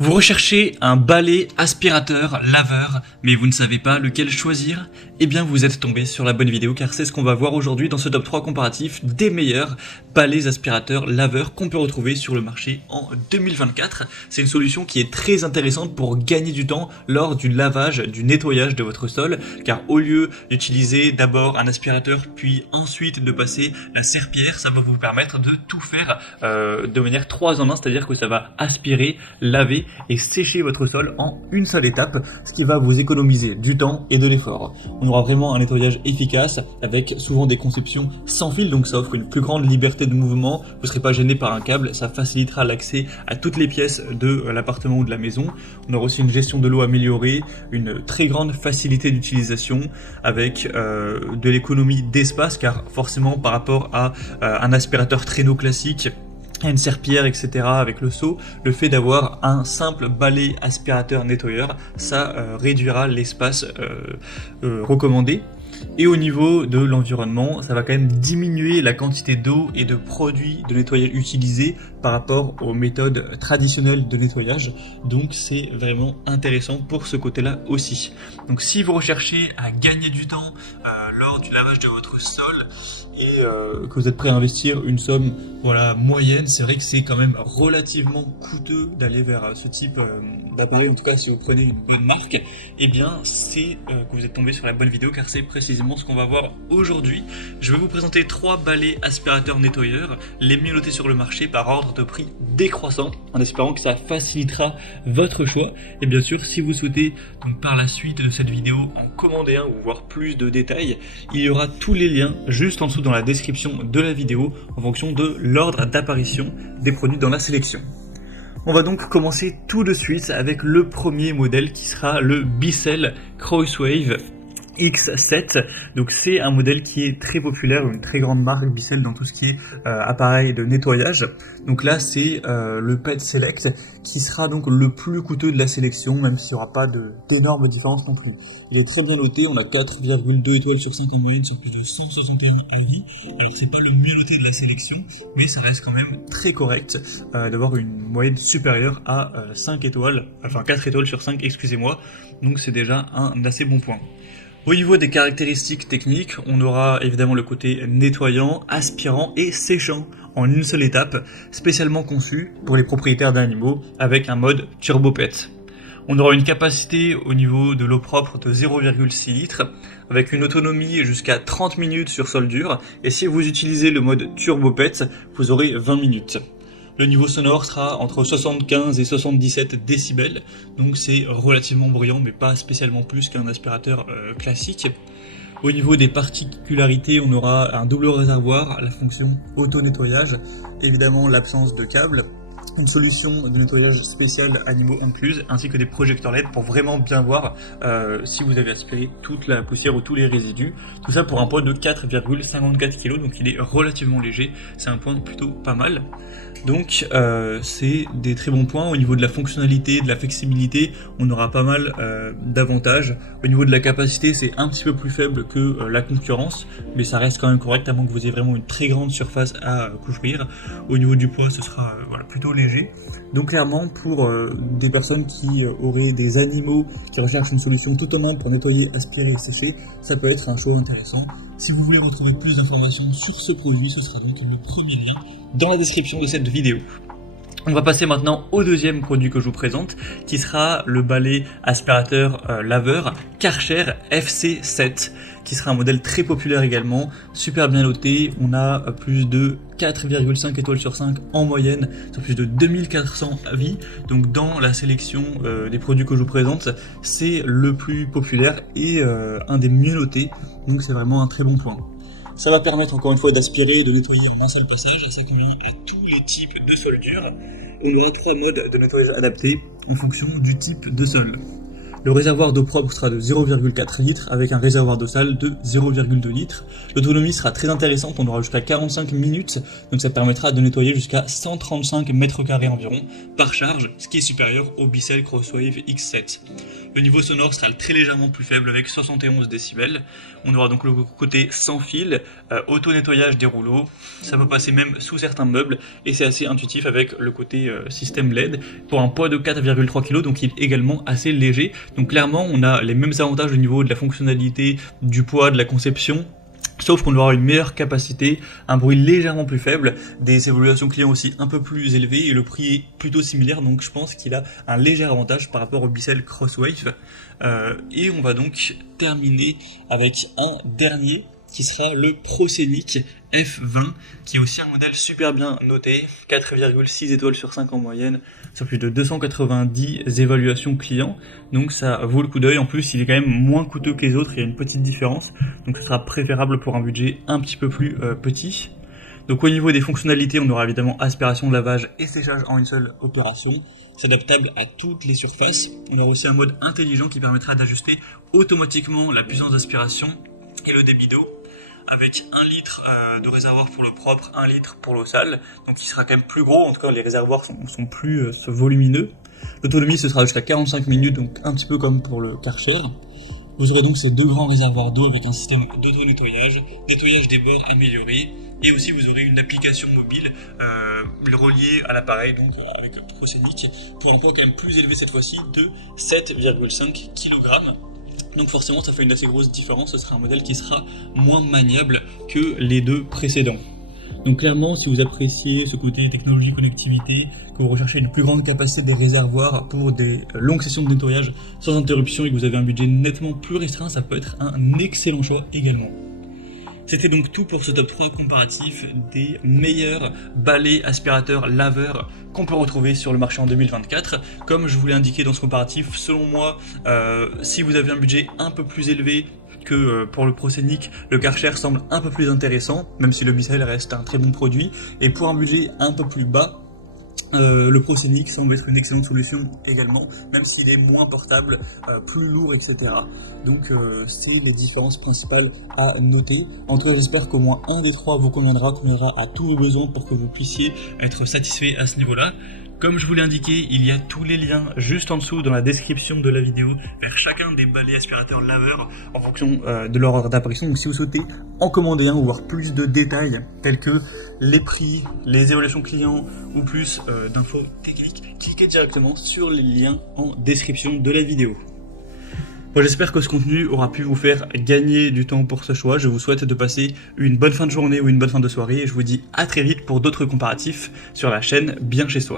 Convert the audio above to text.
Vous recherchez un balai aspirateur laveur, mais vous ne savez pas lequel choisir? Eh bien vous êtes tombé sur la bonne vidéo car c'est ce qu'on va voir aujourd'hui dans ce top 3 comparatif des meilleurs balais aspirateurs laveurs qu'on peut retrouver sur le marché en 2024. C'est une solution qui est très intéressante pour gagner du temps lors du lavage, du nettoyage de votre sol, car au lieu d'utiliser d'abord un aspirateur puis ensuite de passer la serpillière, ça va vous permettre de tout faire de manière 3 en 1, c'est-à-dire que ça va aspirer, laver et sécher votre sol en une seule étape, ce qui va vous économiser du temps et de l'effort. On aura vraiment un nettoyage efficace avec souvent des conceptions sans fil, donc ça offre une plus grande liberté de mouvement, vous ne serez pas gêné par un câble, ça facilitera l'accès à toutes les pièces de l'appartement ou de la maison. On aura aussi une gestion de l'eau améliorée, une très grande facilité d'utilisation avec de l'économie d'espace, car forcément par rapport à un aspirateur traîneau classique, une serpillière, etc. avec le seau, le fait d'avoir un simple balai aspirateur nettoyeur, ça réduira l'espace recommandé. Et au niveau de l'environnement, ça va quand même diminuer la quantité d'eau et de produits de nettoyage utilisés par rapport aux méthodes traditionnelles de nettoyage. Donc c'est vraiment intéressant pour ce côté-là aussi. Donc si vous recherchez à gagner du temps lors du lavage de votre sol et que vous êtes prêt à investir une somme moyenne, c'est vrai que c'est quand même relativement coûteux d'aller vers ce type d'appareil, en tout cas si vous prenez une bonne marque, et bien c'est que vous êtes tombé sur la bonne vidéo car c'est précisément ce qu'on va voir aujourd'hui. Je vais vous présenter 3 balais aspirateurs nettoyeurs, les mieux notés sur le marché par ordre de prix décroissant, en espérant que ça facilitera votre choix. Et bien sûr, si vous souhaitez donc par la suite de cette vidéo en commander un ou voir plus de détails, il y aura tous les liens juste en dessous dans la description de la vidéo en fonction de l'ordre d'apparition des produits dans la sélection. On va donc commencer tout de suite avec le premier modèle qui sera le Bissell Crosswave X7. Donc c'est un modèle qui est très populaire, une très grande marque Bissell dans tout ce qui est appareil de nettoyage. Donc là c'est le Pet Select qui sera donc le plus coûteux de la sélection, même s'il n'y aura pas d'énormes différences non plus. Il est très bien noté, on a 4,2 étoiles sur 5 en moyenne sur plus de 161 avis. Alors c'est pas le mieux noté de la sélection, mais ça reste quand même très correct d'avoir une moyenne supérieure à 5 étoiles, enfin 4 étoiles sur 5, excusez-moi. Donc c'est déjà un assez bon point. Au niveau des caractéristiques techniques, on aura évidemment le côté nettoyant, aspirant et séchant en une seule étape, spécialement conçu pour les propriétaires d'animaux avec un mode Turbo Pet. On aura une capacité au niveau de l'eau propre de 0,6 litres avec une autonomie jusqu'à 30 minutes sur sol dur, et si vous utilisez le mode Turbo Pet, vous aurez 20 minutes. Le niveau sonore sera entre 75 et 77 décibels, donc c'est relativement bruyant mais pas spécialement plus qu'un aspirateur classique. Au niveau des particularités, on aura un double réservoir, la fonction auto-nettoyage, évidemment l'absence de câble, une solution de nettoyage spéciale animaux incluse, ainsi que des projecteurs LED pour vraiment bien voir si vous avez aspiré toute la poussière ou tous les résidus. Tout ça pour un poids de 4,54 kg, donc il est relativement léger, c'est un point plutôt pas mal. Donc c'est des très bons points. Au niveau de la fonctionnalité, de la flexibilité, on aura pas mal d'avantages. Au niveau de la capacité, c'est un petit peu plus faible que la concurrence, mais ça reste quand même correct à moins que vous ayez vraiment une très grande surface à couvrir. Au niveau du poids, ce sera plutôt léger. Donc clairement, pour des personnes qui auraient des animaux, qui recherchent une solution tout en un pour nettoyer, aspirer et sécher, ça peut être un choix intéressant. Si vous voulez retrouver plus d'informations sur ce produit, ce sera donc le premier lien dans la description de cette vidéo. On va passer maintenant au deuxième produit que je vous présente, qui sera le balai aspirateur laveur Karcher FC7, qui sera un modèle très populaire également, super bien noté. On a plus de 4,5 étoiles sur 5 en moyenne, sur plus de 2400 avis. Donc dans la sélection des produits que je vous présente, c'est le plus populaire et un des mieux notés, donc c'est vraiment un très bon point. Ça va permettre encore une fois d'aspirer et de nettoyer en un seul passage, et ça convient à tous les types de sol dur. On aura 3 modes de nettoyage adaptés en fonction du type de sol. Le réservoir d'eau propre sera de 0,4 litres avec un réservoir d'eau sale de 0,2 litres. L'autonomie sera très intéressante, on aura jusqu'à 45 minutes, donc ça permettra de nettoyer jusqu'à 135 mètres carrés environ par charge, ce qui est supérieur au Bissell Crosswave X7. Le niveau sonore sera très légèrement plus faible avec 71 décibels. On aura donc le côté sans fil, auto-nettoyage des rouleaux, ça peut passer même sous certains meubles et c'est assez intuitif avec le côté système LED pour un poids de 4,3 kg, donc il est également assez léger. Donc clairement on a les mêmes avantages au niveau de la fonctionnalité, du poids, de la conception, sauf qu'on aura une meilleure capacité, un bruit légèrement plus faible, des évaluations clients aussi un peu plus élevées et le prix est plutôt similaire, donc je pense qu'il a un léger avantage par rapport au Bissell Crosswave. Et on va donc terminer avec un dernier qui sera le ProScenic F20, qui est aussi un modèle super bien noté, 4,6 étoiles sur 5 en moyenne, sur plus de 290 évaluations clients, donc ça vaut le coup d'œil. En plus il est quand même moins coûteux que les autres, il y a une petite différence, donc ce sera préférable pour un budget un petit peu plus petit. Donc au niveau des fonctionnalités, on aura évidemment aspiration, lavage et séchage en une seule opération. C'est adaptable à toutes les surfaces. On aura aussi un mode intelligent qui permettra d'ajuster automatiquement la puissance d'aspiration et le débit d'eau, avec 1 litre de réservoir pour le propre, 1 litre pour l'eau sale, donc il sera quand même plus gros, en tout cas les réservoirs sont plus volumineux. L'autonomie ce sera jusqu'à 45 minutes, donc un petit peu comme pour le Karcher. Vous aurez donc ces deux grands réservoirs d'eau avec un système d'auto-nettoyage, nettoyage des bords amélioré, et aussi vous aurez une application mobile reliée à l'appareil, donc avec ProScenic, pour un poids quand même plus élevé cette fois-ci de 7,5 kg. Donc forcément ça fait une assez grosse différence, ce sera un modèle qui sera moins maniable que les deux précédents. Donc clairement, si vous appréciez ce côté technologie, connectivité, que vous recherchez une plus grande capacité de réservoir pour des longues sessions de nettoyage sans interruption et que vous avez un budget nettement plus restreint, ça peut être un excellent choix également. C'était donc tout pour ce top 3 comparatif des meilleurs balais, aspirateurs, laveurs qu'on peut retrouver sur le marché en 2024. Comme je vous l'ai indiqué dans ce comparatif, selon moi, si vous avez un budget un peu plus élevé que pour le ProScenic, le Karcher semble un peu plus intéressant, même si le Bissell reste un très bon produit. Et pour un budget un peu plus bas, le ProScenic semble être une excellente solution également, même s'il est moins portable, plus lourd, etc. Donc c'est les différences principales à noter. En tout cas, j'espère qu'au moins un des trois vous conviendra à tous vos besoins pour que vous puissiez être satisfait à ce niveau-là. Comme je vous l'ai indiqué, il y a tous les liens juste en dessous dans la description de la vidéo vers chacun des balais aspirateurs laveurs en fonction de leur ordre d'apparition. Donc si vous souhaitez en commander un ou voir plus de détails tels que les prix, les évaluations clients ou plus d'infos techniques, cliquez directement sur les liens en description de la vidéo. Bon, j'espère que ce contenu aura pu vous faire gagner du temps pour ce choix. Je vous souhaite de passer une bonne fin de journée ou une bonne fin de soirée et je vous dis à très vite pour d'autres comparatifs sur la chaîne Bien Chez Soi.